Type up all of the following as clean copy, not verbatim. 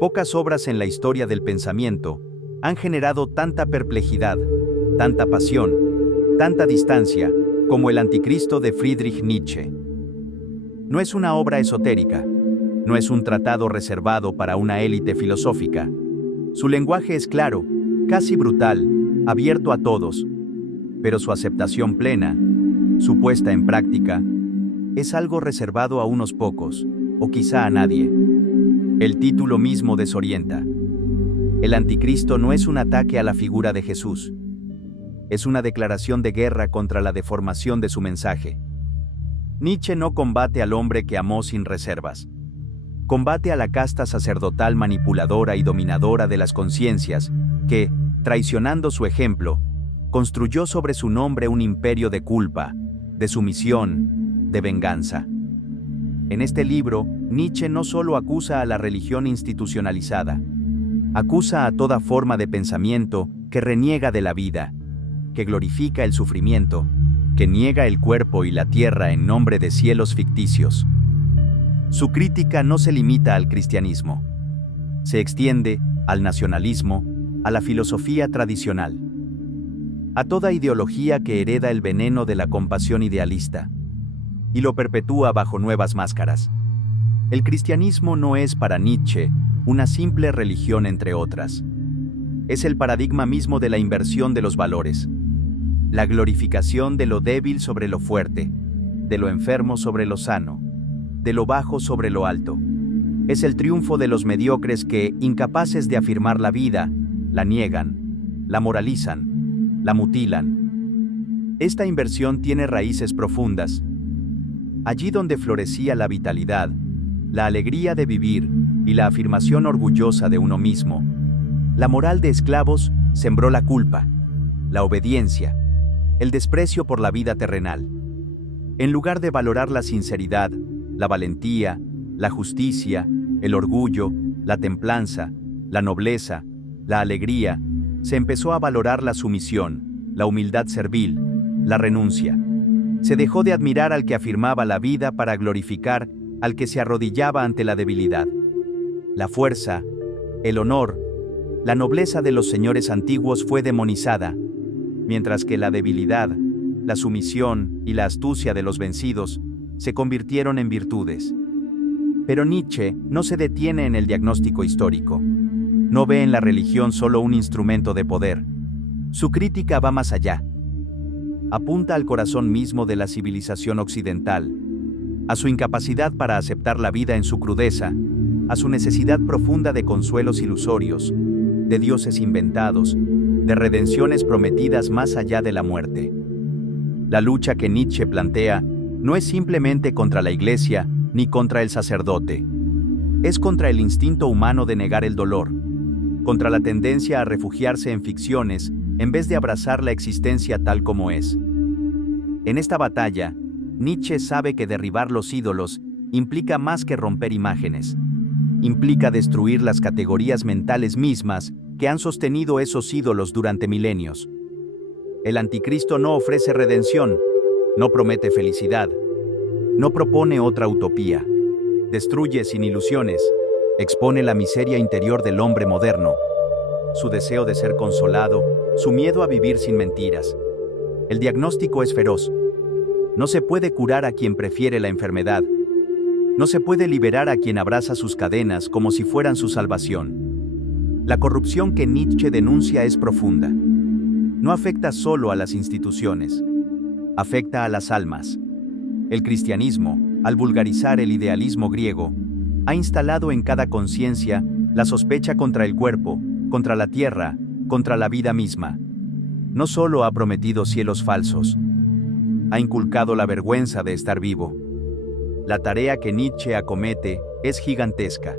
Pocas obras en la historia del pensamiento han generado tanta perplejidad, tanta pasión, tanta distancia, como El Anticristo de Friedrich Nietzsche. No es una obra esotérica, no es un tratado reservado para una élite filosófica. Su lenguaje es claro, casi brutal, abierto a todos, pero su aceptación plena, su puesta en práctica, es algo reservado a unos pocos, o quizá a nadie. El título mismo desorienta. El Anticristo no es un ataque a la figura de Jesús. Es una declaración de guerra contra la deformación de su mensaje. Nietzsche no combate al hombre que amó sin reservas. Combate a la casta sacerdotal manipuladora y dominadora de las conciencias, que, traicionando su ejemplo, construyó sobre su nombre un imperio de culpa, de sumisión, de venganza. En este libro, Nietzsche no solo acusa a la religión institucionalizada, acusa a toda forma de pensamiento que reniega de la vida, que glorifica el sufrimiento, que niega el cuerpo y la tierra en nombre de cielos ficticios. Su crítica no se limita al cristianismo. Se extiende al nacionalismo, a la filosofía tradicional, a toda ideología que hereda el veneno de la compasión idealista, y lo perpetúa bajo nuevas máscaras. El cristianismo no es para Nietzsche una simple religión entre otras. Es el paradigma mismo de la inversión de los valores, la glorificación de lo débil sobre lo fuerte, de lo enfermo sobre lo sano, de lo bajo sobre lo alto. Es el triunfo de los mediocres que, incapaces de afirmar la vida, la niegan, la moralizan, la mutilan. Esta inversión tiene raíces profundas. Allí donde florecía la vitalidad, la alegría de vivir y la afirmación orgullosa de uno mismo, la moral de esclavos sembró la culpa, la obediencia, el desprecio por la vida terrenal. En lugar de valorar la sinceridad, la valentía, la justicia, el orgullo, la templanza, la nobleza, la alegría, se empezó a valorar la sumisión, la humildad servil, la renuncia. Se dejó de admirar al que afirmaba la vida para glorificar al que se arrodillaba ante la debilidad. La fuerza, el honor, la nobleza de los señores antiguos fue demonizada, mientras que la debilidad, la sumisión y la astucia de los vencidos se convirtieron en virtudes. Pero Nietzsche no se detiene en el diagnóstico histórico. No ve en la religión solo un instrumento de poder. Su crítica va más allá. Apunta al corazón mismo de la civilización occidental, a su incapacidad para aceptar la vida en su crudeza, a su necesidad profunda de consuelos ilusorios, de dioses inventados, de redenciones prometidas más allá de la muerte. La lucha que Nietzsche plantea no es simplemente contra la Iglesia ni contra el sacerdote. Es contra el instinto humano de negar el dolor, contra la tendencia a refugiarse en ficciones en vez de abrazar la existencia tal como es. En esta batalla, Nietzsche sabe que derribar los ídolos implica más que romper imágenes. Implica destruir las categorías mentales mismas que han sostenido esos ídolos durante milenios. El Anticristo no ofrece redención, no promete felicidad, no propone otra utopía. Destruye sin ilusiones, expone la miseria interior del hombre moderno, su deseo de ser consolado, su miedo a vivir sin mentiras. El diagnóstico es feroz. No se puede curar a quien prefiere la enfermedad. No se puede liberar a quien abraza sus cadenas como si fueran su salvación. La corrupción que Nietzsche denuncia es profunda. No afecta solo a las instituciones, afecta a las almas. El cristianismo, al vulgarizar el idealismo griego, ha instalado en cada conciencia la sospecha contra el cuerpo, contra la tierra, contra la vida misma. No solo ha prometido cielos falsos, ha inculcado la vergüenza de estar vivo. La tarea que Nietzsche acomete es gigantesca.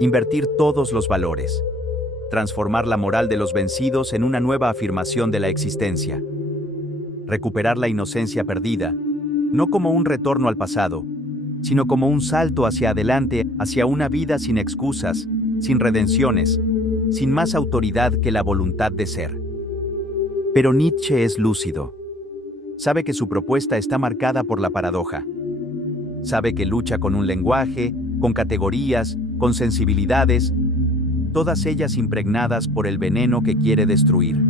Invertir todos los valores. Transformar la moral de los vencidos en una nueva afirmación de la existencia. Recuperar la inocencia perdida, no como un retorno al pasado, sino como un salto hacia adelante, hacia una vida sin excusas, sin redenciones, sin más autoridad que la voluntad de ser. Pero Nietzsche es lúcido. Sabe que su propuesta está marcada por la paradoja. Sabe que lucha con un lenguaje, con categorías, con sensibilidades, todas ellas impregnadas por el veneno que quiere destruir.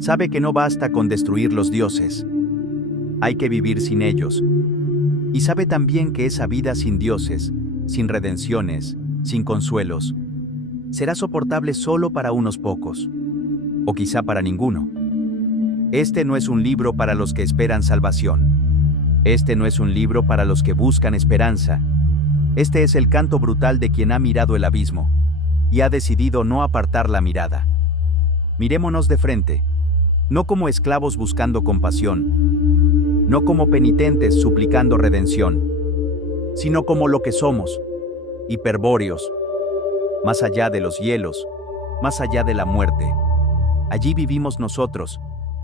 Sabe que no basta con destruir los dioses. Hay que vivir sin ellos. Y sabe también que esa vida sin dioses, sin redenciones, sin consuelos, será soportable solo para unos pocos, o quizá para ninguno. Este no es un libro para los que esperan salvación. Este no es un libro para los que buscan esperanza. Este es el canto brutal de quien ha mirado el abismo y ha decidido no apartar la mirada. Mirémonos de frente, no como esclavos buscando compasión, no como penitentes suplicando redención, sino como lo que somos, hiperbóreos, más allá de los hielos, más allá de la muerte. Allí vivimos nosotros,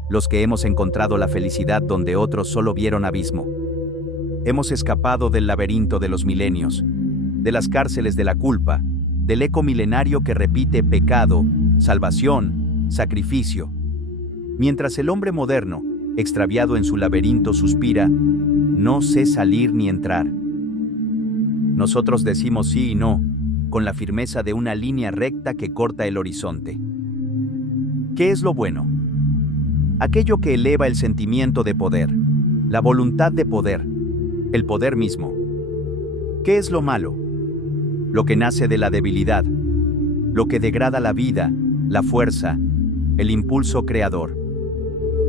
los que hemos encontrado la felicidad donde otros solo vieron abismo. Hemos escapado del laberinto de los milenios, de las cárceles de la culpa, del eco milenario que repite pecado, salvación, sacrificio. Mientras el hombre moderno, extraviado en su laberinto, suspira, no sé salir ni entrar. Nosotros decimos sí y no, con la firmeza de una línea recta que corta el horizonte. ¿Qué es lo bueno? Aquello que eleva el sentimiento de poder, la voluntad de poder, el poder mismo. ¿Qué es lo malo? Lo que nace de la debilidad, lo que degrada la vida, la fuerza, el impulso creador.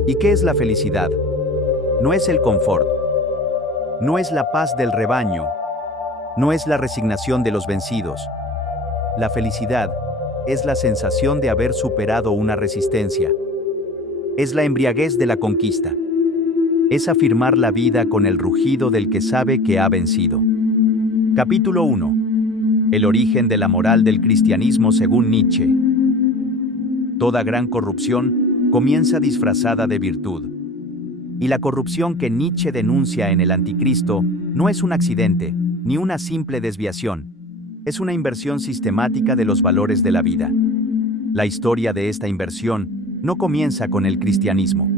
¿Y qué es la felicidad? No es el confort, no es la paz del rebaño, no es la resignación de los vencidos. La felicidad es la sensación de haber superado una resistencia. Es la embriaguez de la conquista. Es afirmar la vida con el rugido del que sabe que ha vencido. Capítulo 1. El origen de la moral del cristianismo según Nietzsche. Toda gran corrupción comienza disfrazada de virtud. Y la corrupción que Nietzsche denuncia en el Anticristo no es un accidente, ni una simple desviación. Es una inversión sistemática de los valores de la vida. La historia de esta inversión no comienza con el cristianismo.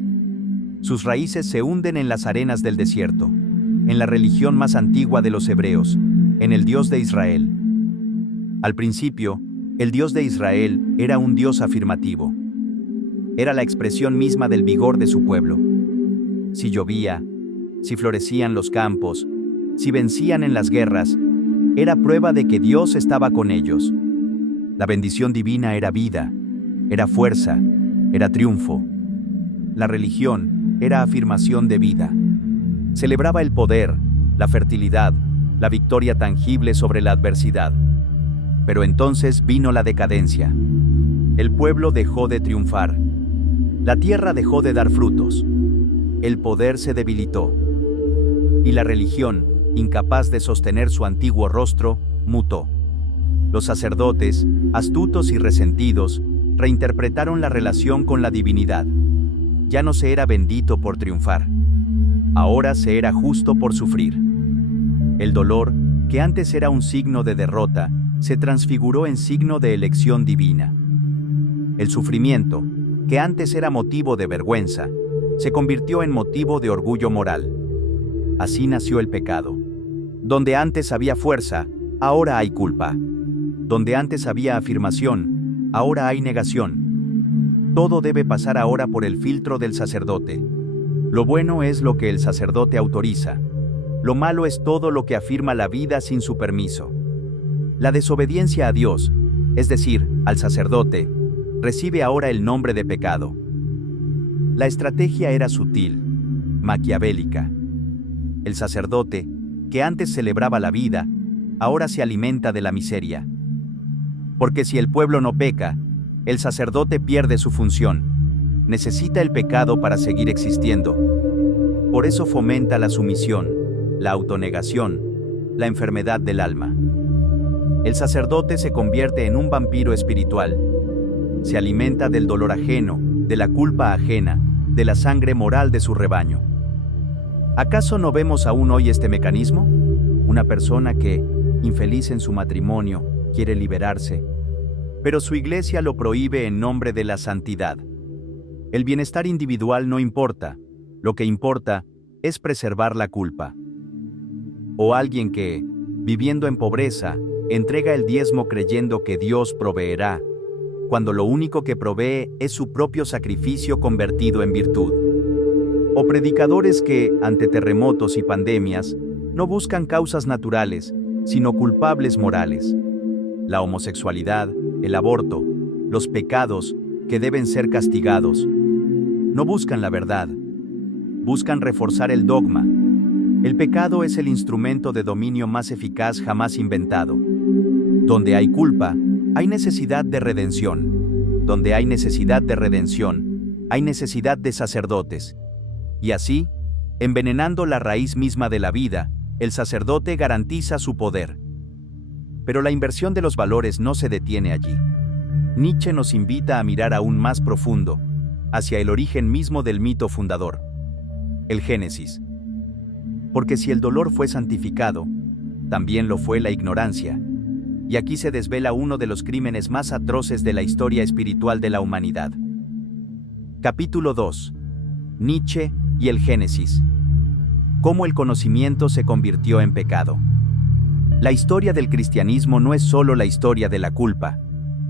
Sus raíces se hunden en las arenas del desierto, en la religión más antigua de los hebreos, en el Dios de Israel. Al principio, el Dios de Israel era un Dios afirmativo. Era la expresión misma del vigor de su pueblo. Si llovía, si florecían los campos, si vencían en las guerras, era prueba de que Dios estaba con ellos. La bendición divina era vida, era fuerza, era triunfo. La religión era afirmación de vida. Celebraba el poder, la fertilidad, la victoria tangible sobre la adversidad. Pero entonces vino la decadencia. El pueblo dejó de triunfar. La tierra dejó de dar frutos. El poder se debilitó. Y la religión, incapaz de sostener su antiguo rostro, mutó. Los sacerdotes, astutos y resentidos, reinterpretaron la relación con la divinidad. Ya no se era bendito por triunfar. Ahora se era justo por sufrir. El dolor, que antes era un signo de derrota, se transfiguró en signo de elección divina. El sufrimiento, que antes era motivo de vergüenza, se convirtió en motivo de orgullo moral. Así nació el pecado. Donde antes había fuerza, ahora hay culpa. Donde antes había afirmación, ahora hay negación. Todo debe pasar ahora por el filtro del sacerdote. Lo bueno es lo que el sacerdote autoriza. Lo malo es todo lo que afirma la vida sin su permiso. La desobediencia a Dios, es decir, al sacerdote, recibe ahora el nombre de pecado. La estrategia era sutil, maquiavélica. El sacerdote, que antes celebraba la vida, ahora se alimenta de la miseria. Porque si el pueblo no peca, el sacerdote pierde su función. Necesita el pecado para seguir existiendo. Por eso fomenta la sumisión, la autonegación, la enfermedad del alma. El sacerdote se convierte en un vampiro espiritual. Se alimenta del dolor ajeno, de la culpa ajena, de la sangre moral de su rebaño. ¿Acaso no vemos aún hoy este mecanismo? Una persona que, infeliz en su matrimonio, quiere liberarse, pero su iglesia lo prohíbe en nombre de la santidad. El bienestar individual no importa, lo que importa es preservar la culpa. O alguien que, viviendo en pobreza, entrega el diezmo creyendo que Dios proveerá, cuando lo único que provee es su propio sacrificio convertido en virtud. O predicadores que, ante terremotos y pandemias, no buscan causas naturales, sino culpables morales. La homosexualidad, el aborto, los pecados que deben ser castigados. No buscan la verdad, buscan reforzar el dogma. El pecado es el instrumento de dominio más eficaz jamás inventado. Donde hay culpa, hay necesidad de redención. Donde hay necesidad de redención, hay necesidad de sacerdotes. Y así, envenenando la raíz misma de la vida, el sacerdote garantiza su poder. Pero la inversión de los valores no se detiene allí. Nietzsche nos invita a mirar aún más profundo, hacia el origen mismo del mito fundador, el Génesis. Porque si el dolor fue santificado, también lo fue la ignorancia. Y aquí se desvela uno de los crímenes más atroces de la historia espiritual de la humanidad. Capítulo 2. Nietzsche y el Génesis. Cómo el conocimiento se convirtió en pecado. La historia del cristianismo no es solo la historia de la culpa,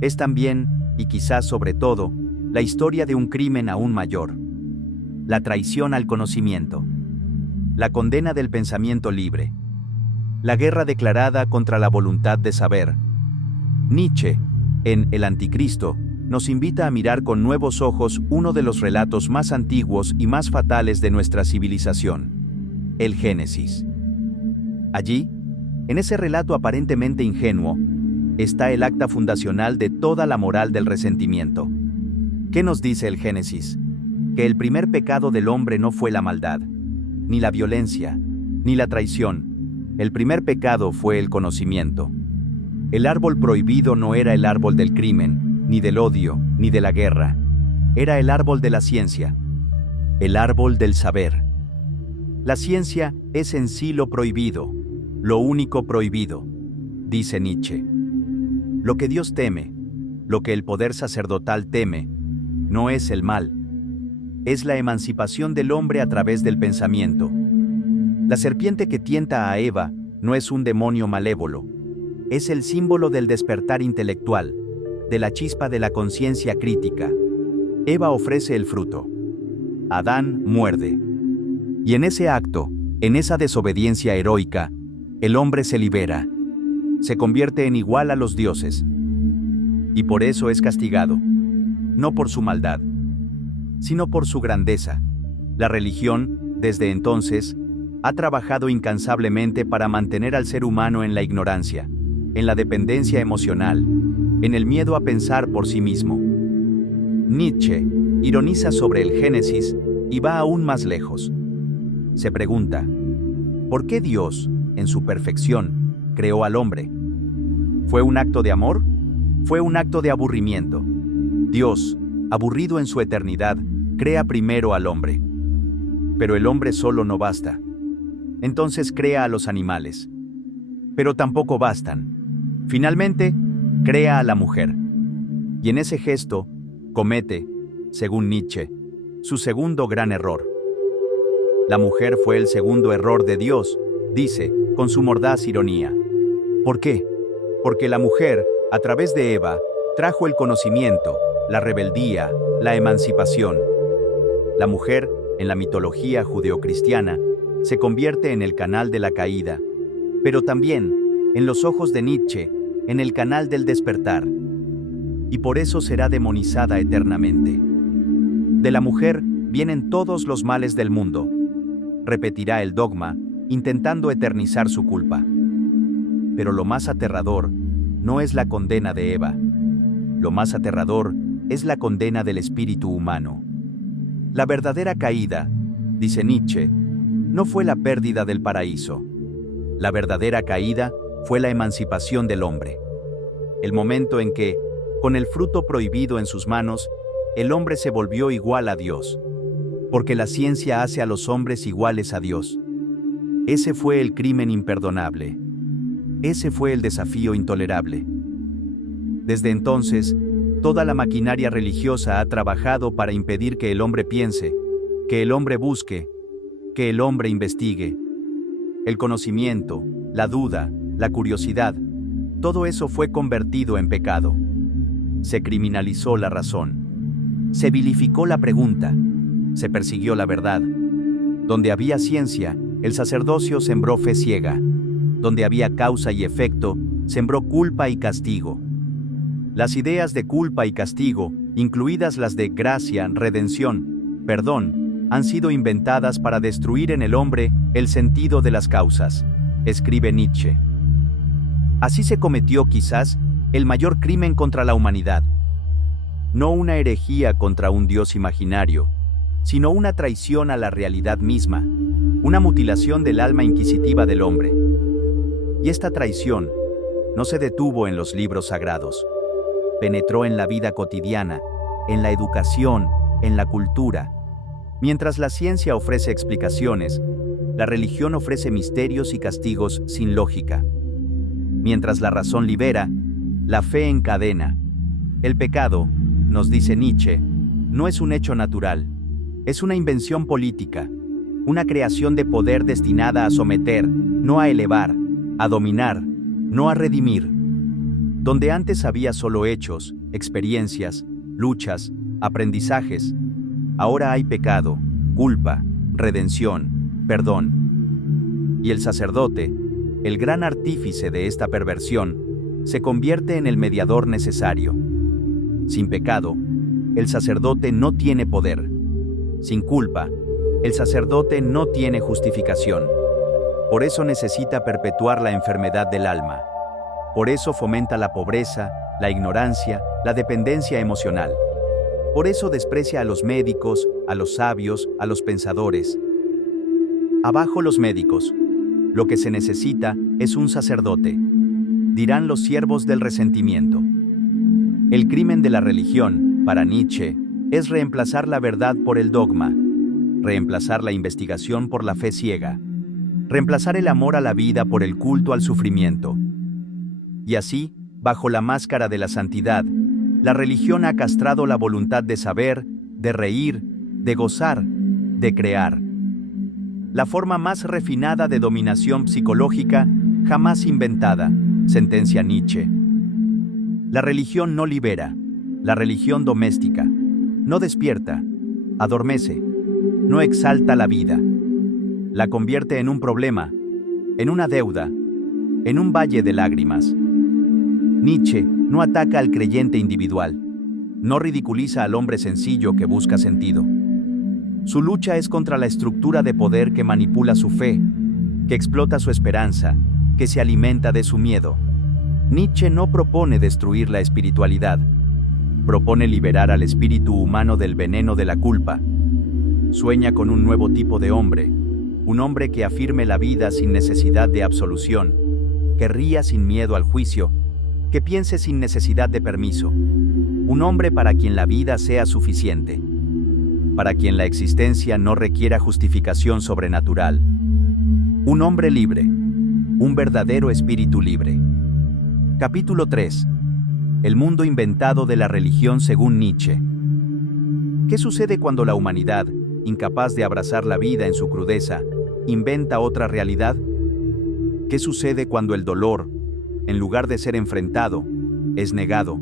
es también, y quizás sobre todo, la historia de un crimen aún mayor. La traición al conocimiento. La condena del pensamiento libre. La guerra declarada contra la voluntad de saber. Nietzsche, en El Anticristo, nos invita a mirar con nuevos ojos uno de los relatos más antiguos y más fatales de nuestra civilización, el Génesis. Allí, en ese relato aparentemente ingenuo, está el acta fundacional de toda la moral del resentimiento. ¿Qué nos dice el Génesis? Que el primer pecado del hombre no fue la maldad, ni la violencia, ni la traición. El primer pecado fue el conocimiento. El árbol prohibido no era el árbol del crimen, ni del odio, ni de la guerra. Era el árbol de la ciencia, el árbol del saber. La ciencia es en sí lo prohibido, lo único prohibido, dice Nietzsche. Lo que Dios teme, lo que el poder sacerdotal teme, no es el mal. Es la emancipación del hombre a través del pensamiento. La serpiente que tienta a Eva no es un demonio malévolo. Es el símbolo del despertar intelectual, de la chispa de la conciencia crítica. Eva ofrece el fruto. Adán muerde. Y en ese acto, en esa desobediencia heroica, el hombre se libera. Se convierte en igual a los dioses. Y por eso es castigado. No por su maldad, sino por su grandeza. La religión, desde entonces, ha trabajado incansablemente para mantener al ser humano en la ignorancia, en la dependencia emocional, en el miedo a pensar por sí mismo. Nietzsche ironiza sobre el Génesis y va aún más lejos. Se pregunta, ¿por qué Dios, en su perfección, creó al hombre? ¿Fue un acto de amor? ¿Fue un acto de aburrimiento? Dios, aburrido en su eternidad, crea primero al hombre. Pero el hombre solo no basta. Entonces crea a los animales. Pero tampoco bastan. Finalmente, crea a la mujer. Y en ese gesto, comete, según Nietzsche, su segundo gran error. La mujer fue el segundo error de Dios, dice, con su mordaz ironía. ¿Por qué? Porque la mujer, a través de Eva, trajo el conocimiento, la rebeldía, la emancipación. La mujer, en la mitología judeocristiana, se convierte en el canal de la caída, pero también, en los ojos de Nietzsche, en el canal del despertar. Y por eso será demonizada eternamente. De la mujer vienen todos los males del mundo. Repetirá el dogma, intentando eternizar su culpa. Pero lo más aterrador no es la condena de Eva. Lo más aterrador es la condena del espíritu humano. La verdadera caída, dice Nietzsche, no fue la pérdida del paraíso. La verdadera caída fue la emancipación del hombre. El momento en que, con el fruto prohibido en sus manos, el hombre se volvió igual a Dios. Porque la ciencia hace a los hombres iguales a Dios. Ese fue el crimen imperdonable. Ese fue el desafío intolerable. Desde entonces, toda la maquinaria religiosa ha trabajado para impedir que el hombre piense, que el hombre busque, que el hombre investigue. El conocimiento, la duda, la curiosidad, todo eso fue convertido en pecado. Se criminalizó la razón. Se vilificó la pregunta. Se persiguió la verdad. Donde había ciencia, el sacerdocio sembró fe ciega. Donde había causa y efecto, sembró culpa y castigo. Las ideas de culpa y castigo, incluidas las de gracia, redención, perdón, han sido inventadas para destruir en el hombre el sentido de las causas, escribe Nietzsche. Así se cometió quizás el mayor crimen contra la humanidad. No una herejía contra un Dios imaginario, sino una traición a la realidad misma, una mutilación del alma inquisitiva del hombre. Y esta traición no se detuvo en los libros sagrados. Penetró en la vida cotidiana, en la educación, en la cultura. Mientras la ciencia ofrece explicaciones, la religión ofrece misterios y castigos sin lógica. Mientras la razón libera, la fe encadena. El pecado, nos dice Nietzsche, no es un hecho natural, es una invención política, una creación de poder destinada a someter, no a elevar, a dominar, no a redimir. Donde antes había solo hechos, experiencias, luchas, aprendizajes, ahora hay pecado, culpa, redención, perdón. Y el sacerdote, el gran artífice de esta perversión, se convierte en el mediador necesario. Sin pecado, el sacerdote no tiene poder. Sin culpa, el sacerdote no tiene justificación. Por eso necesita perpetuar la enfermedad del alma. Por eso fomenta la pobreza, la ignorancia, la dependencia emocional. Por eso desprecia a los médicos, a los sabios, a los pensadores. Abajo los médicos. Lo que se necesita es un sacerdote, dirán los siervos del resentimiento. El crimen de la religión, para Nietzsche, es reemplazar la verdad por el dogma, reemplazar la investigación por la fe ciega, reemplazar el amor a la vida por el culto al sufrimiento. Y así, bajo la máscara de la santidad, la religión ha castrado la voluntad de saber, de reír, de gozar, de crear. La forma más refinada de dominación psicológica jamás inventada, sentencia Nietzsche. La religión no libera, la religión doméstica, no despierta, adormece, no exalta la vida. La convierte en un problema, en una deuda, en un valle de lágrimas. Nietzsche no ataca al creyente individual, no ridiculiza al hombre sencillo que busca sentido. Su lucha es contra la estructura de poder que manipula su fe, que explota su esperanza, que se alimenta de su miedo. Nietzsche no propone destruir la espiritualidad, propone liberar al espíritu humano del veneno de la culpa. Sueña con un nuevo tipo de hombre, un hombre que afirme la vida sin necesidad de absolución, que ría sin miedo al juicio, que piense sin necesidad de permiso. Un hombre para quien la vida sea suficiente, para quien la existencia no requiera justificación sobrenatural. Un hombre libre, un verdadero espíritu libre. Capítulo 3. El mundo inventado de la religión según Nietzsche. ¿Qué sucede cuando la humanidad, incapaz de abrazar la vida en su crudeza, inventa otra realidad? ¿Qué sucede cuando el dolor, en lugar de ser enfrentado, es negado?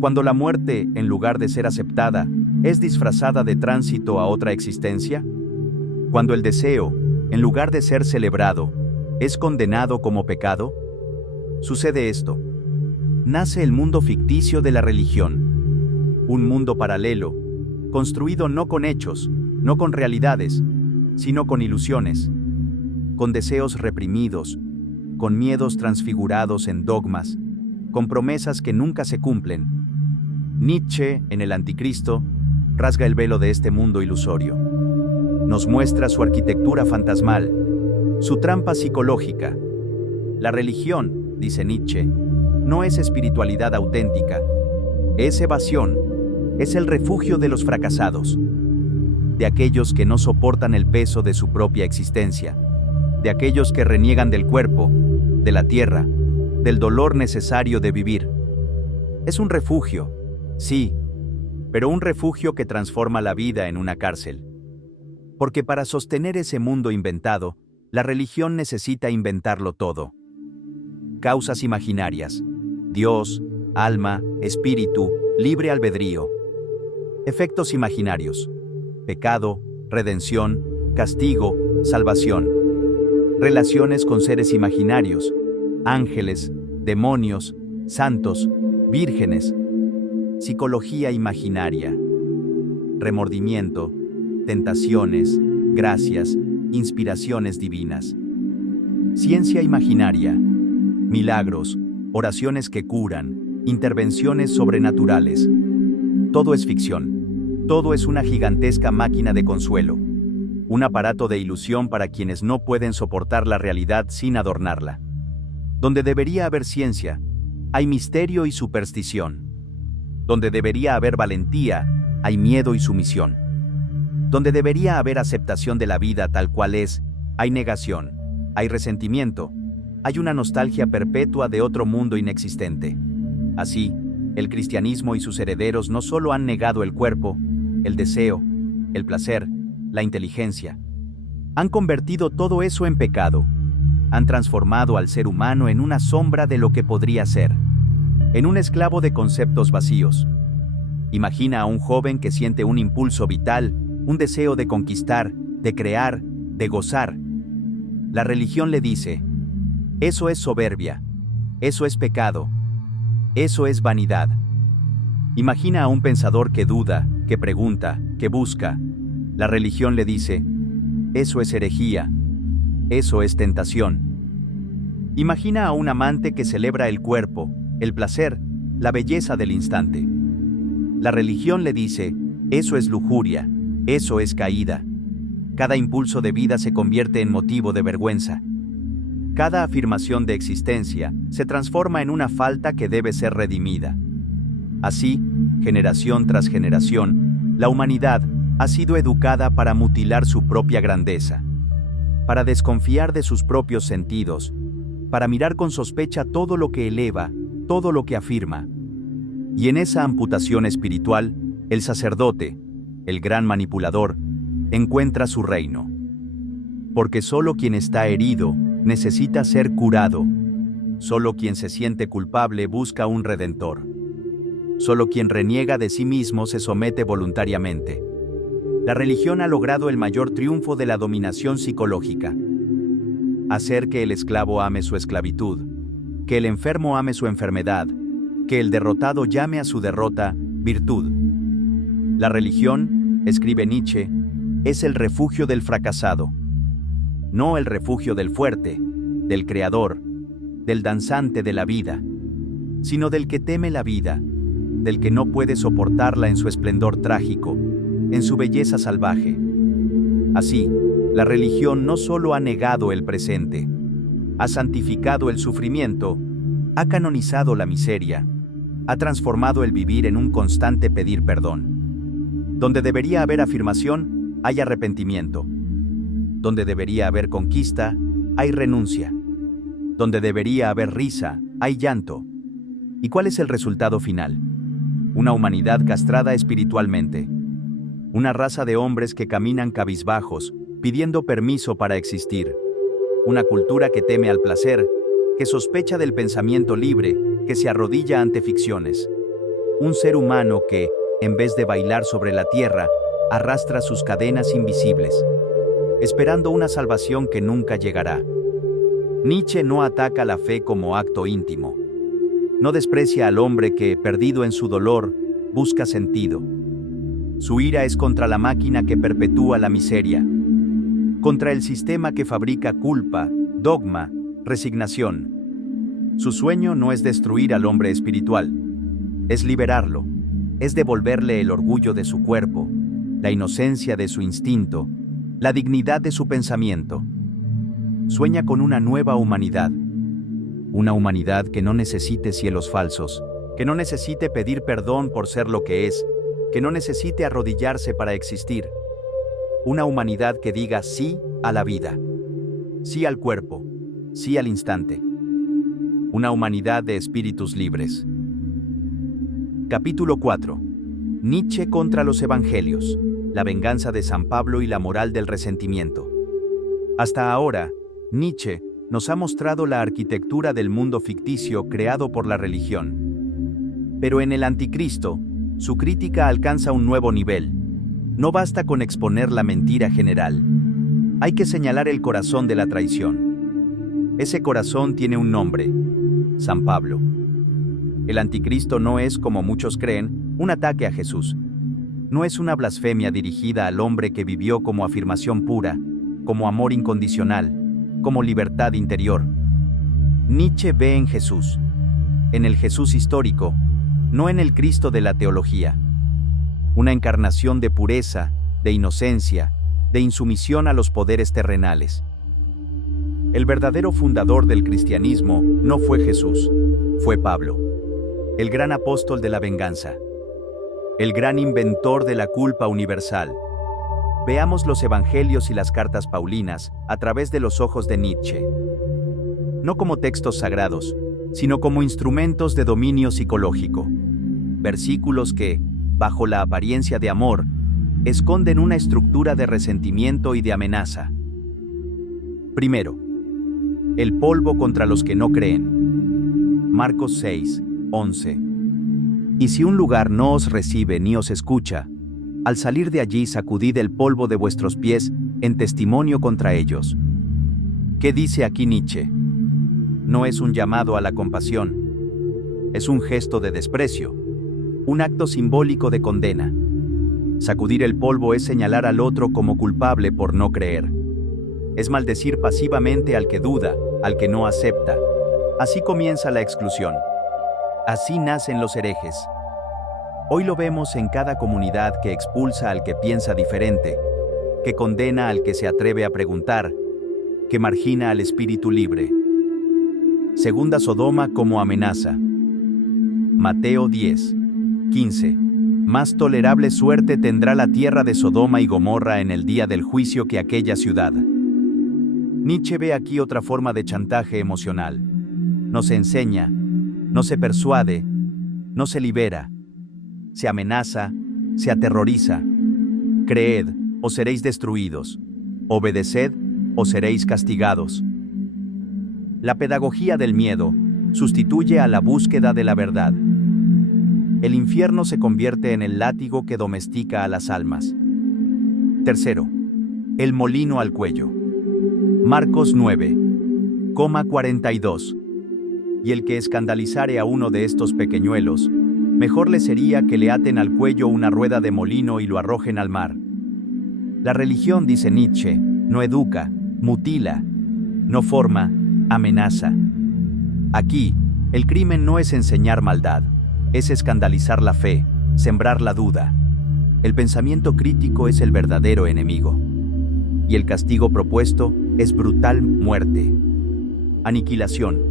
Cuando la muerte, en lugar de ser aceptada, es disfrazada de tránsito a otra existencia? Cuando el deseo, en lugar de ser celebrado, es condenado como pecado? Sucede esto. Nace el mundo ficticio de la religión. Un mundo paralelo, construido no con hechos, no con realidades, sino con ilusiones, con deseos reprimidos, con miedos transfigurados en dogmas, con promesas que nunca se cumplen. Nietzsche, en El Anticristo, rasga el velo de este mundo ilusorio. Nos muestra su arquitectura fantasmal, su trampa psicológica. La religión, dice Nietzsche, no es espiritualidad auténtica, es evasión, es el refugio de los fracasados, de aquellos que no soportan el peso de su propia existencia, de aquellos que reniegan del cuerpo, de la tierra, del dolor necesario de vivir. Es un refugio, sí, pero un refugio que transforma la vida en una cárcel. Porque para sostener ese mundo inventado, la religión necesita inventarlo todo. causas imaginarias, Dios, alma, espíritu, libre albedrío. Efectos imaginarios, pecado, redención, castigo, salvación. Relaciones con seres imaginarios, ángeles, demonios, santos, vírgenes. Psicología imaginaria, remordimiento, tentaciones, gracias, inspiraciones divinas. Ciencia imaginaria, milagros, oraciones que curan, intervenciones sobrenaturales. Todo es ficción. Todo es una gigantesca máquina de consuelo. Un aparato de ilusión para quienes no pueden soportar la realidad sin adornarla. Donde debería haber ciencia, hay misterio y superstición. Donde debería haber valentía, hay miedo y sumisión. Donde debería haber aceptación de la vida tal cual es, hay negación, hay resentimiento, hay una nostalgia perpetua de otro mundo inexistente. Así, el cristianismo y sus herederos no solo han negado el cuerpo, el deseo, el placer, la inteligencia. Han convertido todo eso en pecado. Han transformado al ser humano en una sombra de lo que podría ser. En un esclavo de conceptos vacíos. Imagina a un joven que siente un impulso vital, un deseo de conquistar, de crear, de gozar. La religión le dice, eso es soberbia, eso es pecado, eso es vanidad. Imagina a un pensador que duda, que pregunta, que busca. La religión le dice, eso es herejía, eso es tentación. Imagina a un amante que celebra el cuerpo, el placer, la belleza del instante. La religión le dice, eso es lujuria, eso es caída. Cada impulso de vida se convierte en motivo de vergüenza. Cada afirmación de existencia se transforma en una falta que debe ser redimida. Así, generación tras generación, la humanidad ha sido educada para mutilar su propia grandeza, para desconfiar de sus propios sentidos, para mirar con sospecha todo lo que eleva, todo lo que afirma. Y en esa amputación espiritual, el sacerdote, el gran manipulador, encuentra su reino. Porque solo quien está herido necesita ser curado. Solo quien se siente culpable busca un redentor. Solo quien reniega de sí mismo se somete voluntariamente. La religión ha logrado el mayor triunfo de la dominación psicológica. Hacer que el esclavo ame su esclavitud, que el enfermo ame su enfermedad, que el derrotado llame a su derrota virtud. La religión, escribe Nietzsche, es el refugio del fracasado. No el refugio del fuerte, del creador, del danzante de la vida, sino del que teme la vida, del que no puede soportarla en su esplendor trágico, en su belleza salvaje. Así, la religión no solo ha negado el presente, ha santificado el sufrimiento, ha canonizado la miseria, ha transformado el vivir en un constante pedir perdón. Donde debería haber afirmación, hay arrepentimiento. Donde debería haber conquista, hay renuncia. Donde debería haber risa, hay llanto. ¿Y cuál es el resultado final? Una humanidad castrada espiritualmente. Una raza de hombres que caminan cabizbajos, pidiendo permiso para existir. Una cultura que teme al placer, que sospecha del pensamiento libre, que se arrodilla ante ficciones. Un ser humano que, en vez de bailar sobre la tierra, arrastra sus cadenas invisibles, esperando una salvación que nunca llegará. Nietzsche no ataca la fe como acto íntimo. No desprecia al hombre que, perdido en su dolor, busca sentido. Su ira es contra la máquina que perpetúa la miseria, contra el sistema que fabrica culpa, dogma, resignación. Su sueño no es destruir al hombre espiritual, es liberarlo, es devolverle el orgullo de su cuerpo, la inocencia de su instinto, la dignidad de su pensamiento. Sueña con una nueva humanidad, una humanidad que no necesite cielos falsos, que no necesite pedir perdón por ser lo que es, que no necesite arrodillarse para existir. Una humanidad que diga sí a la vida, sí al cuerpo, sí al instante. Una humanidad de espíritus libres. Capítulo 4. Nietzsche contra los evangelios, la venganza de San Pablo y la moral del resentimiento. Hasta ahora, Nietzsche nos ha mostrado la arquitectura del mundo ficticio creado por la religión. Pero en el Anticristo, su crítica alcanza un nuevo nivel. No basta con exponer la mentira general. Hay que señalar el corazón de la traición. Ese corazón tiene un nombre: San Pablo. El Anticristo no es, como muchos creen, un ataque a Jesús. No es una blasfemia dirigida al hombre que vivió como afirmación pura, como amor incondicional, como libertad interior. Nietzsche ve en Jesús, en el Jesús histórico, no en el Cristo de la teología, una encarnación de pureza, de inocencia, de insumisión a los poderes terrenales. El verdadero fundador del cristianismo no fue Jesús, fue Pablo, el gran apóstol de la venganza, el gran inventor de la culpa universal. Veamos los evangelios y las cartas paulinas a través de los ojos de Nietzsche. No como textos sagrados, sino como instrumentos de dominio psicológico. Versículos que, bajo la apariencia de amor, esconden una estructura de resentimiento y de amenaza. Primero, el polvo contra los que no creen. Marcos 6, 11. Y si un lugar no os recibe ni os escucha, al salir de allí sacudid el polvo de vuestros pies en testimonio contra ellos. ¿Qué dice aquí Nietzsche? No es un llamado a la compasión. Es un gesto de desprecio, un acto simbólico de condena. Sacudir el polvo es señalar al otro como culpable por no creer. Es maldecir pasivamente al que duda, al que no acepta. Así comienza la exclusión. Así nacen los herejes. Hoy lo vemos en cada comunidad que expulsa al que piensa diferente, que condena al que se atreve a preguntar, que margina al espíritu libre. Segunda Sodoma como amenaza. Mateo 10, 15. Más tolerable suerte tendrá la tierra de Sodoma y Gomorra en el día del juicio que aquella ciudad. Nietzsche ve aquí otra forma de chantaje emocional. No se enseña, no se persuade, no se libera. Se amenaza, se aterroriza. Creed, o seréis destruidos. Obedeced, o seréis castigados. La pedagogía del miedo sustituye a la búsqueda de la verdad. El infierno se convierte en el látigo que domestica a las almas. Tercero, el molino al cuello. Marcos 9,42. Y el que escandalizare a uno de estos pequeñuelos, mejor le sería que le aten al cuello una rueda de molino y lo arrojen al mar. La religión, dice Nietzsche, no educa, mutila, no forma, amenaza. Aquí, el crimen no es enseñar maldad, es escandalizar la fe, sembrar la duda. El pensamiento crítico es el verdadero enemigo. Y el castigo propuesto es brutal muerte. Aniquilación.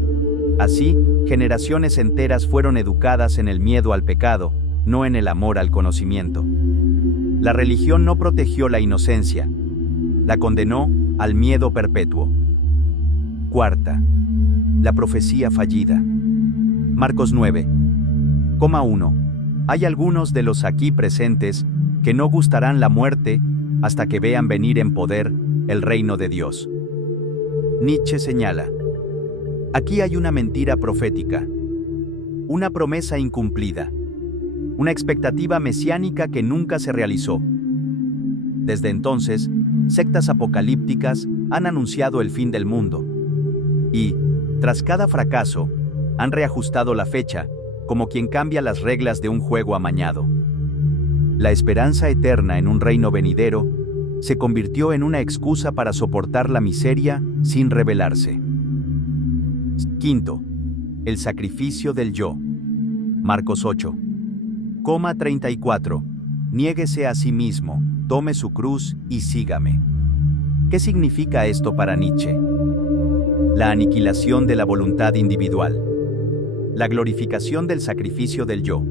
Así, generaciones enteras fueron educadas en el miedo al pecado, no en el amor al conocimiento. La religión no protegió la inocencia, la condenó al miedo perpetuo. Cuarta, la profecía fallida. Marcos 9,1. Hay algunos de los aquí presentes que no gustarán la muerte hasta que vean venir en poder el reino de Dios. Nietzsche señala: aquí hay una mentira profética, una promesa incumplida, una expectativa mesiánica que nunca se realizó. Desde entonces, sectas apocalípticas han anunciado el fin del mundo. Y, tras cada fracaso, han reajustado la fecha, como quien cambia las reglas de un juego amañado. La esperanza eterna en un reino venidero se convirtió en una excusa para soportar la miseria sin rebelarse. Quinto, el sacrificio del yo. Marcos 8,34. Niéguese a sí mismo, tome su cruz y sígame. ¿Qué significa esto para Nietzsche? La aniquilación de la voluntad individual. La glorificación del sacrificio del yo.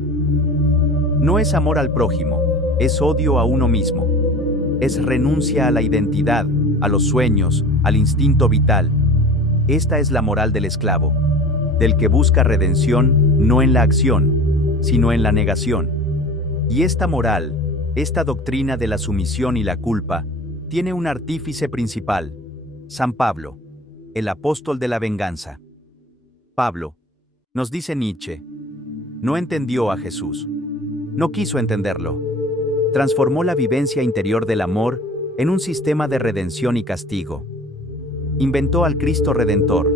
No es amor al prójimo, es odio a uno mismo. Es renuncia a la identidad, a los sueños, al instinto vital. Esta es la moral del esclavo, del que busca redención no en la acción, sino en la negación. Y esta moral, esta doctrina de la sumisión y la culpa, tiene un artífice principal, San Pablo, el apóstol de la venganza. Pablo, nos dice Nietzsche, no entendió a Jesús. No quiso entenderlo. Transformó la vivencia interior del amor en un sistema de redención y castigo. Inventó al Cristo Redentor,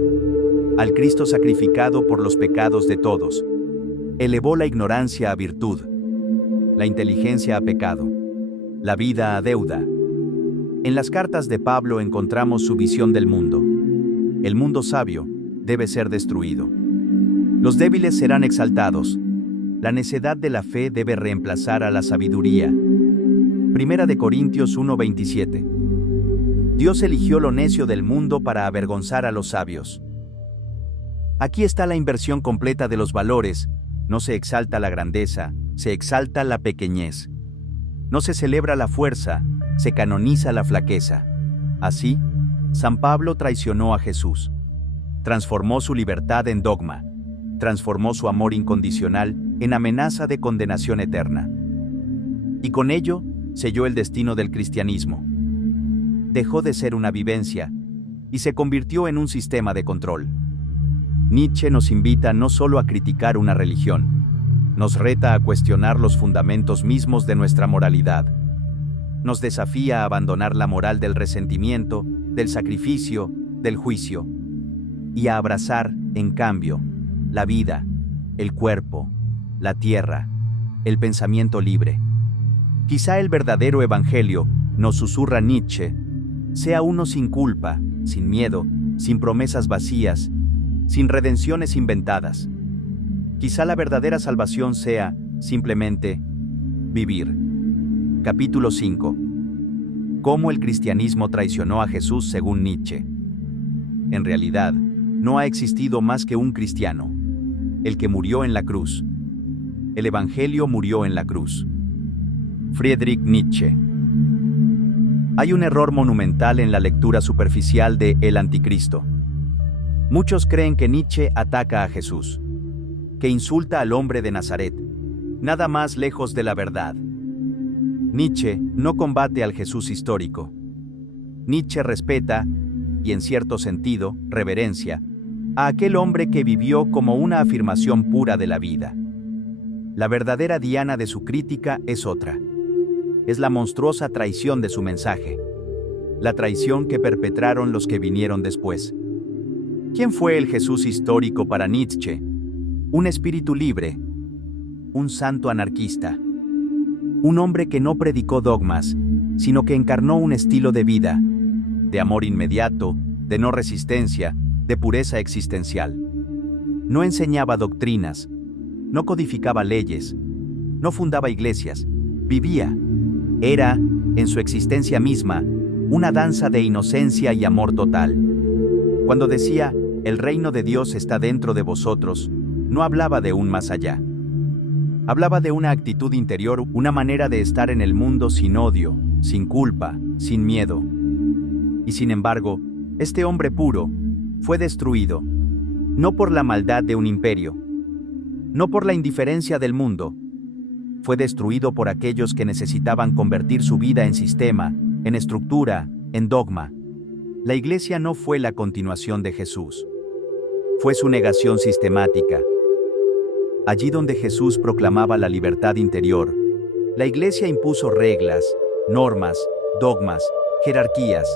al Cristo sacrificado por los pecados de todos. Elevó la ignorancia a virtud, la inteligencia a pecado, la vida a deuda. En las cartas de Pablo encontramos su visión del mundo. El mundo sabio debe ser destruido. Los débiles serán exaltados. La necedad de la fe debe reemplazar a la sabiduría. Primera de Corintios 1:27. Dios eligió lo necio del mundo para avergonzar a los sabios. Aquí está la inversión completa de los valores. No se exalta la grandeza, se exalta la pequeñez. No se celebra la fuerza, se canoniza la flaqueza. Así, San Pablo traicionó a Jesús. Transformó su libertad en dogma. Transformó su amor incondicional en amenaza de condenación eterna. Y con ello, selló el destino del cristianismo. Dejó de ser una vivencia y se convirtió en un sistema de control. Nietzsche nos invita no solo a criticar una religión, nos reta a cuestionar los fundamentos mismos de nuestra moralidad. Nos desafía a abandonar la moral del resentimiento, del sacrificio, del juicio, y a abrazar, en cambio, la vida, el cuerpo, la tierra, el pensamiento libre. Quizá el verdadero evangelio, nos susurra Nietzsche, sea uno sin culpa, sin miedo, sin promesas vacías, sin redenciones inventadas. Quizá la verdadera salvación sea, simplemente, vivir. Capítulo 5. Cómo el cristianismo traicionó a Jesús según Nietzsche. En realidad, no ha existido más que un cristiano, el que murió en la cruz. El Evangelio murió en la cruz. Friedrich Nietzsche. Hay un error monumental en la lectura superficial de El Anticristo. Muchos creen que Nietzsche ataca a Jesús, que insulta al hombre de Nazaret, nada más lejos de la verdad. Nietzsche no combate al Jesús histórico. Nietzsche respeta, y en cierto sentido, reverencia, a aquel hombre que vivió como una afirmación pura de la vida. La verdadera diana de su crítica es otra. Es la monstruosa traición de su mensaje. La traición que perpetraron los que vinieron después. ¿Quién fue el Jesús histórico para Nietzsche? Un espíritu libre, un santo anarquista, un hombre que no predicó dogmas, sino que encarnó un estilo de vida, de amor inmediato, de no resistencia, de pureza existencial. No enseñaba doctrinas, no codificaba leyes, no fundaba iglesias, vivía. Era, en su existencia misma, una danza de inocencia y amor total. Cuando decía, el reino de Dios está dentro de vosotros, no hablaba de un más allá. Hablaba de una actitud interior, una manera de estar en el mundo sin odio, sin culpa, sin miedo. Y sin embargo, este hombre puro fue destruido, no por la maldad de un imperio, no por la indiferencia del mundo. Fue destruido por aquellos que necesitaban convertir su vida en sistema, en estructura, en dogma. La Iglesia no fue la continuación de Jesús. Fue su negación sistemática. Allí donde Jesús proclamaba la libertad interior, la Iglesia impuso reglas, normas, dogmas, jerarquías.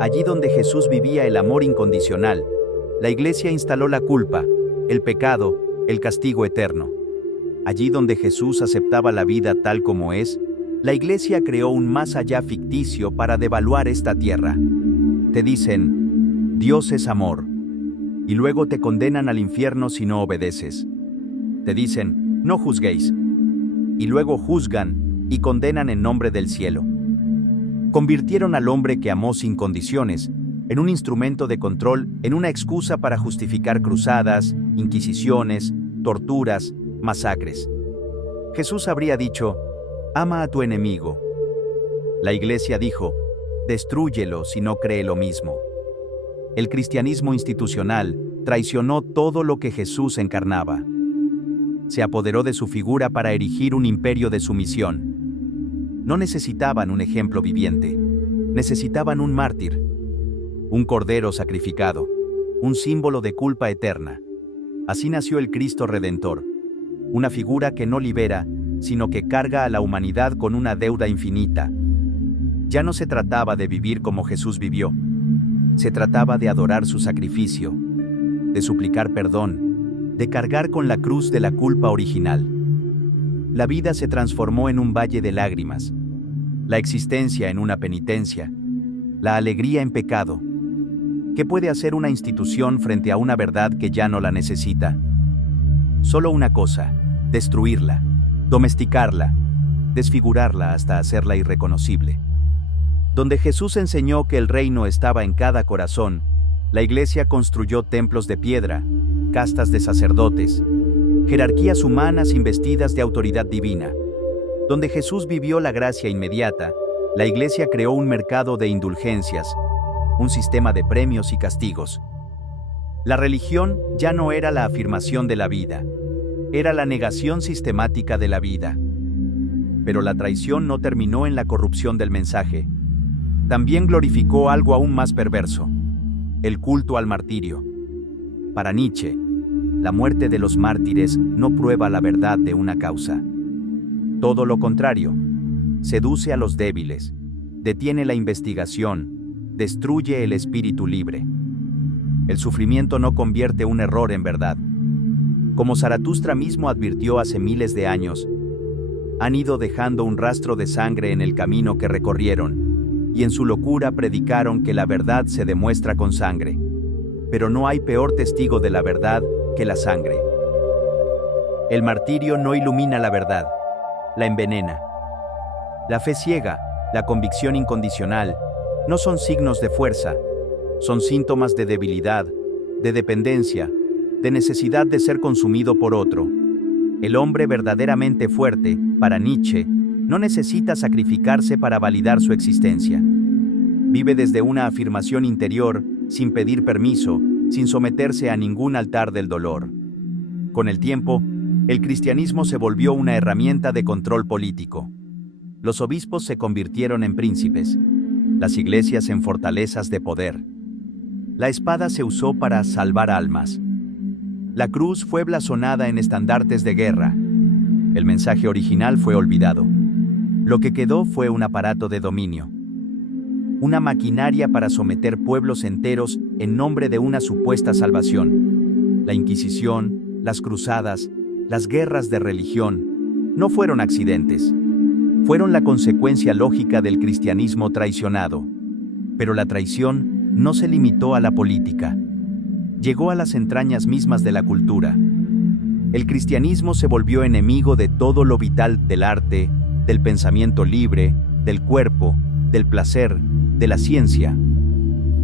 Allí donde Jesús vivía el amor incondicional, la Iglesia instaló la culpa, el pecado, el castigo eterno. Allí donde Jesús aceptaba la vida tal como es, la Iglesia creó un más allá ficticio para devaluar esta tierra. Te dicen, Dios es amor, y luego te condenan al infierno si no obedeces. Te dicen, no juzguéis, y luego juzgan y condenan en nombre del cielo. Convirtieron al hombre que amó sin condiciones en un instrumento de control, en una excusa para justificar cruzadas, inquisiciones, torturas, masacres. Jesús habría dicho, ama a tu enemigo. La Iglesia dijo, destrúyelo si no cree lo mismo. El cristianismo institucional traicionó todo lo que Jesús encarnaba. Se apoderó de su figura para erigir un imperio de sumisión. No necesitaban un ejemplo viviente, necesitaban un mártir. un cordero sacrificado, un símbolo de culpa eterna. Así nació el Cristo Redentor, una figura que no libera, sino que carga a la humanidad con una deuda infinita. Ya no se trataba de vivir como Jesús vivió, se trataba de adorar su sacrificio, de suplicar perdón, de cargar con la cruz de la culpa original. La vida se transformó en un valle de lágrimas, la existencia en una penitencia, la alegría en pecado. ¿Qué puede hacer una institución frente a una verdad que ya no la necesita? Solo una cosa: destruirla, domesticarla, desfigurarla hasta hacerla irreconocible. Donde Jesús enseñó que el reino estaba en cada corazón, la Iglesia construyó templos de piedra, castas de sacerdotes, jerarquías humanas investidas de autoridad divina. Donde Jesús vivió la gracia inmediata, la Iglesia creó un mercado de indulgencias, un sistema de premios y castigos. La religión ya no era la afirmación de la vida, era la negación sistemática de la vida. Pero la traición no terminó en la corrupción del mensaje. También glorificó algo aún más perverso: el culto al martirio. Para Nietzsche, la muerte de los mártires no prueba la verdad de una causa. Todo lo contrario, seduce a los débiles, detiene la investigación, destruye el espíritu libre. El sufrimiento no convierte un error en verdad. Como Zaratustra mismo advirtió hace miles de años, han ido dejando un rastro de sangre en el camino que recorrieron, y en su locura predicaron que la verdad se demuestra con sangre. Pero no hay peor testigo de la verdad que la sangre. El martirio no ilumina la verdad, la envenena. La fe ciega, la convicción incondicional, no son signos de fuerza, son síntomas de debilidad, de dependencia, de necesidad de ser consumido por otro. El hombre verdaderamente fuerte, para Nietzsche, no necesita sacrificarse para validar su existencia. Vive desde una afirmación interior, sin pedir permiso, sin someterse a ningún altar del dolor. Con el tiempo, el cristianismo se volvió una herramienta de control político. Los obispos se convirtieron en príncipes, las iglesias en fortalezas de poder. La espada se usó para salvar almas. La cruz fue blasonada en estandartes de guerra. El mensaje original fue olvidado. Lo que quedó fue un aparato de dominio. Una maquinaria para someter pueblos enteros en nombre de una supuesta salvación. La Inquisición, las cruzadas, las guerras de religión, no fueron accidentes. Fueron la consecuencia lógica del cristianismo traicionado. Pero la traición no se limitó a la política. Llegó a las entrañas mismas de la cultura. El cristianismo se volvió enemigo de todo lo vital del arte, del pensamiento libre, del cuerpo, del placer, de la ciencia.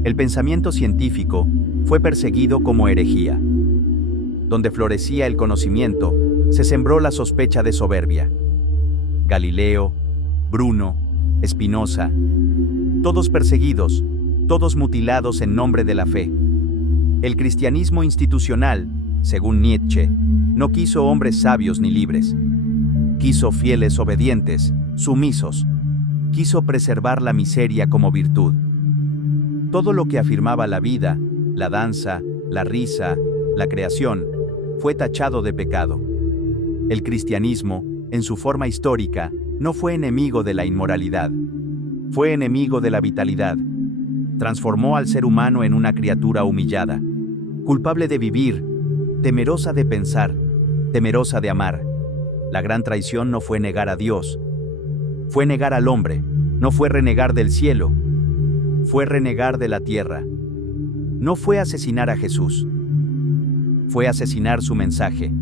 El pensamiento científico fue perseguido como herejía. Donde florecía el conocimiento, se sembró la sospecha de soberbia. Galileo, Bruno, Spinoza, todos perseguidos, todos mutilados en nombre de la fe. El cristianismo institucional, según Nietzsche, no quiso hombres sabios ni libres. Quiso fieles obedientes, sumisos. Quiso preservar la miseria como virtud. Todo lo que afirmaba la vida, la danza, la risa, la creación, fue tachado de pecado. El cristianismo, en su forma histórica, no fue enemigo de la inmoralidad. Fue enemigo de la vitalidad. Transformó al ser humano en una criatura humillada, culpable de vivir, temerosa de pensar, temerosa de amar. La gran traición no fue negar a Dios. Fue negar al hombre, no fue renegar del cielo. Fue renegar de la tierra. No fue asesinar a Jesús. Fue asesinar su mensaje.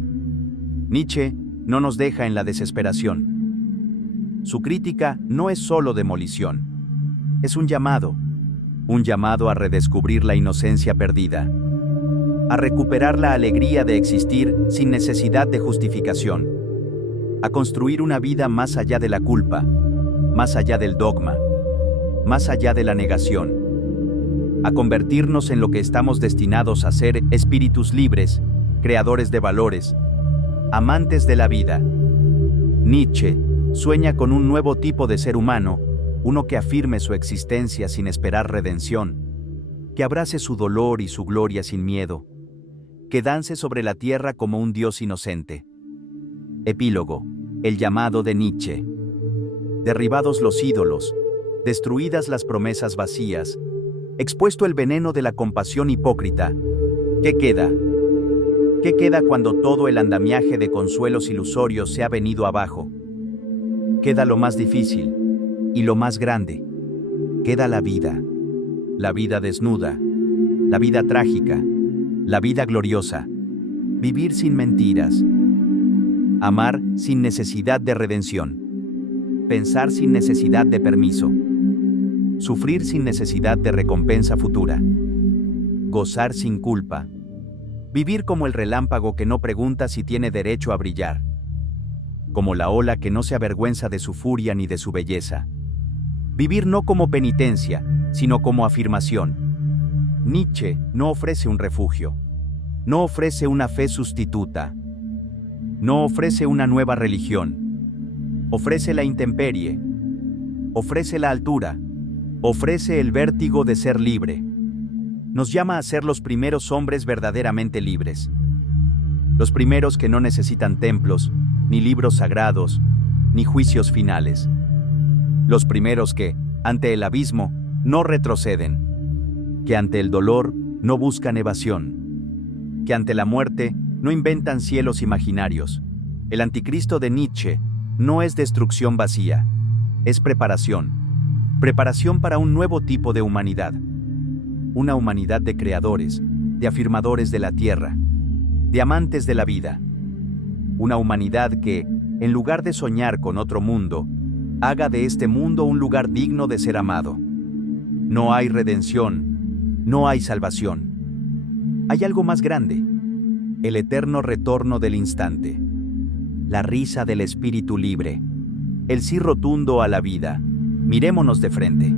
Nietzsche no nos deja en la desesperación. Su crítica no es solo demolición. Es un llamado a redescubrir la inocencia perdida, a recuperar la alegría de existir sin necesidad de justificación, a construir una vida más allá de la culpa, más allá del dogma, más allá de la negación, a convertirnos en lo que estamos destinados a ser: espíritus libres, creadores de valores, amantes de la vida. Nietzsche sueña con un nuevo tipo de ser humano, uno que afirme su existencia sin esperar redención, que abrace su dolor y su gloria sin miedo, que dance sobre la tierra como un Dios inocente. Epílogo. El llamado de Nietzsche. Derribados los ídolos, destruidas las promesas vacías, expuesto el veneno de la compasión hipócrita, ¿qué queda? ¿Qué queda cuando todo el andamiaje de consuelos ilusorios se ha venido abajo? Queda lo más difícil y lo más grande. Queda la vida desnuda, la vida trágica, la vida gloriosa, vivir sin mentiras, amar sin necesidad de redención, pensar sin necesidad de permiso, sufrir sin necesidad de recompensa futura, gozar sin culpa, vivir como el relámpago que no pregunta si tiene derecho a brillar, como la ola que no se avergüenza de su furia ni de su belleza. Vivir no como penitencia, sino como afirmación. Nietzsche no ofrece un refugio, no ofrece una fe sustituta, no ofrece una nueva religión, ofrece la intemperie, ofrece la altura, ofrece el vértigo de ser libre. Nos llama a ser los primeros hombres verdaderamente libres. Los primeros que no necesitan templos, ni libros sagrados, ni juicios finales. Los primeros que, ante el abismo, no retroceden. Que ante el dolor no buscan evasión. Que ante la muerte no inventan cielos imaginarios. El anticristo de Nietzsche no es destrucción vacía, es preparación. Preparación para un nuevo tipo de humanidad. Una humanidad de creadores, de afirmadores de la tierra, de amantes de la vida. Una humanidad que, en lugar de soñar con otro mundo, haga de este mundo un lugar digno de ser amado. No hay redención, no hay salvación. Hay algo más grande, el eterno retorno del instante, la risa del espíritu libre, el sí rotundo a la vida. Mirémonos de frente.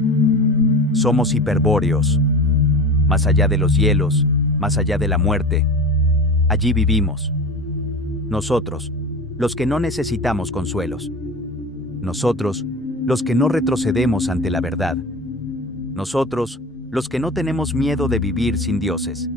Somos hiperbóreos. Más allá de los hielos, más allá de la muerte, allí vivimos. Nosotros, los que no necesitamos consuelos. Nosotros, los que no retrocedemos ante la verdad. Nosotros, los que no tenemos miedo de vivir sin dioses.